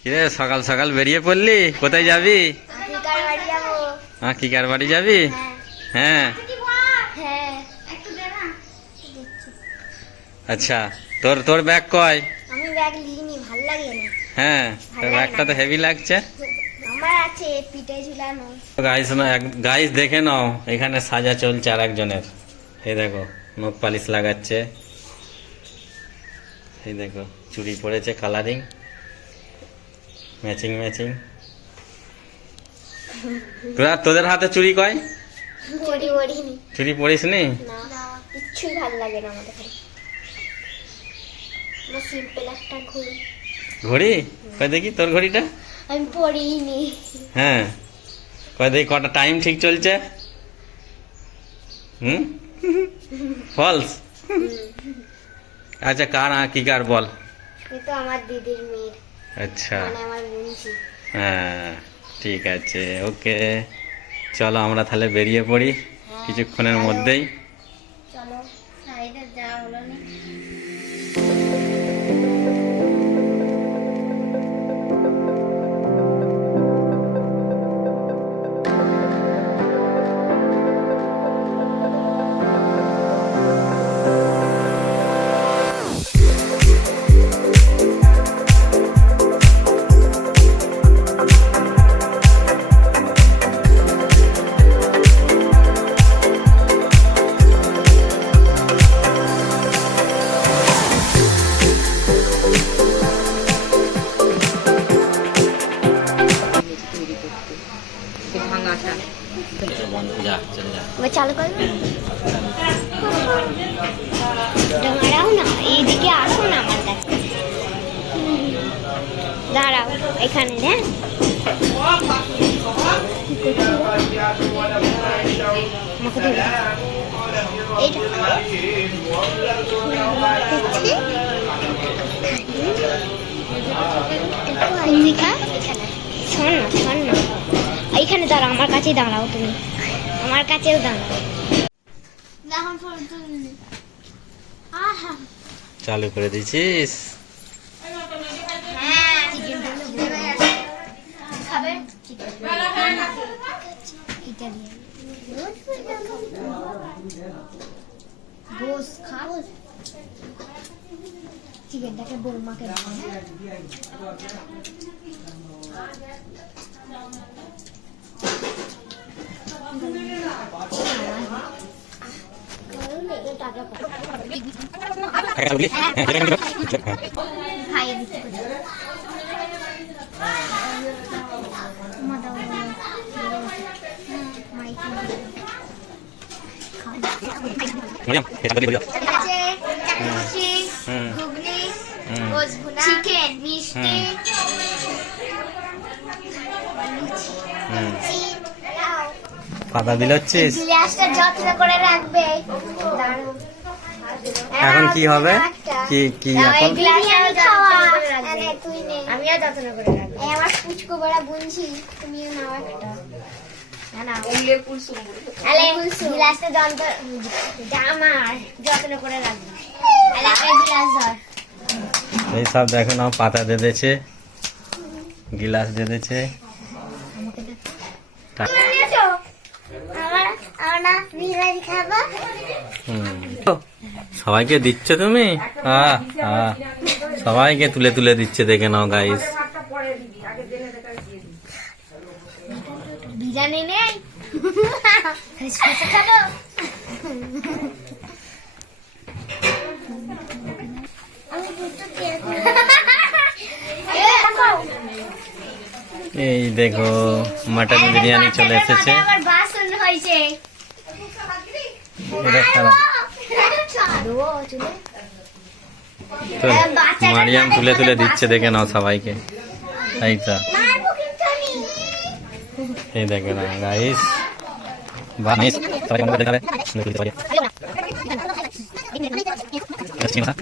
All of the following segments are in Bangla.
কিরে সকাল সকাল বেরিয়ে পড়লি? কোথায় যাবি? বাড়ি হ্যাঁ কি কার বাড়ি যাবি? হ্যাঁ। হ্যাঁ। না আচ্ছা তোর তোর ব্যাগ কয়? আমি ব্যাগ নিইনি ভালো লাগে না। হ্যাঁ তোর ব্যাগটা তো হেভি লাগছে। আমার আছে পিঠে ঝুলানো। গাইস গাইস দেখে নাও এখানে সাজা চলছে আর একজনের এই দেখো নখ পালিশ লাগাচ্ছে। এই দেখো চুড়ি পড়েছে কালারিং ম্যাচিং ম্যাচিং তোরা তোদের হাতে চুরি কয়? চুড়ি পড়িস নি? লাগে আমাদের ঘুড়ি। কয় দেখি তোর ঘড়িটা? আমি পড়িনি। হ্যাঁ। কয় দেখি কটা টাইম ঠিক চলছে? হুম? ফলস আচ্ছা কার কি কার বল? তো আমার দিদির মেয়ের। আচ্ছা। মানে হ্যাঁ ঠিক আছে ওকে। চলো আমরা তাহলে বেরিয়ে পড়ি কিছুক্ষণের মধ্যেই। যা, চলে যা। এবার চালু না, এইদিকে আসো না আমার দাঁড়াও, এখানে হ্যাঁ। আমাকে দেবে এইটা শোন না শোন না। এইখানে দাঁড়াও, আমার কাছেই দাঁড়াও তুমি। আমার কাছেও আহা। চালু করে দিয়েছিস? হ্যাঁ চিকেনটাকে বৌমাকে দাও হ্যাঁ? খাইয়ে দিচ্ছি মা দাও মাইকে মরিয়াম এটা বলি বলি ঘুগনি হুম। চিকেন মিষ্টি হুম করে রাখবে। এখন কি হবে? কি কি এখন? এই সব দেখো না পাতা দিয়ে দিয়েছে গিলাস দিয়ে দিয়েছে তা- আমার আমার না বিরিয়ানি খাব হুম। সবাইকে দিচ্ছ তুমি। সবাইকে তুলে তুলে দিচ্ছে দেখে নাও গাইস বিরিয়ানি নেই? এই দেখো মাটন বিরিয়ানি চলে এসেছে। বাসন হয়েছে। তো মারিয়াম তুলে তুলে দিচ্ছে, দেখে নাও সবাইকে। এই তো। এই দেখে নাও গাইস বানিস সবাই না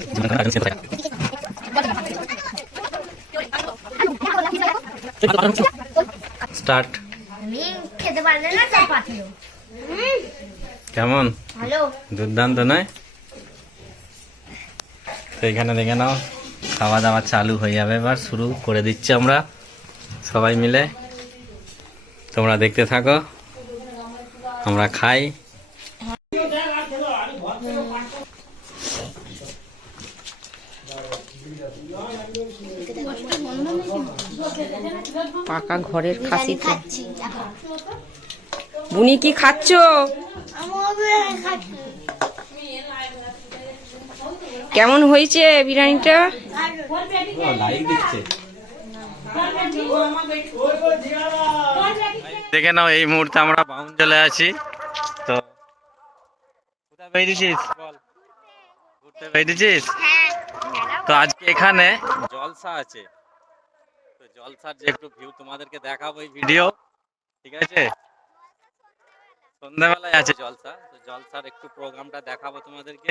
স্টার্ট। খেতে পারলে না চাপাতি কেমন? দুর্দান্ত নয়? তো এখানে দেখে নাও খাওয়া দাওয়া চালু হয়ে যাবে এবার শুরু করে দিচ্ছি আমরা সবাই মিলে। তোমরা দেখতে থাকো আমরা খাই। পাকা ঘরের খাসি তো খাচ্ছি বুনি কি খাচ্ছি? কেমন হয়েছে বিরিয়ানিটা? দেখে নাও, এই মুহূর্তে আমরা বাউন চলে আছি। তো কোথায় বেরিয়েছিস? ঘুরতে বেরিয়েছিস? তো আজকে এখানে জলসা আছে। তো জলসার যে একটু ভিউ তোমাদেরকে দেখাবো এই ভিডিও ঠিক আছে? সন্ধ্যাবেলায় আছে জলসা তো জলসার একটু প্রোগ্রামটা দেখাবো তোমাদেরকে।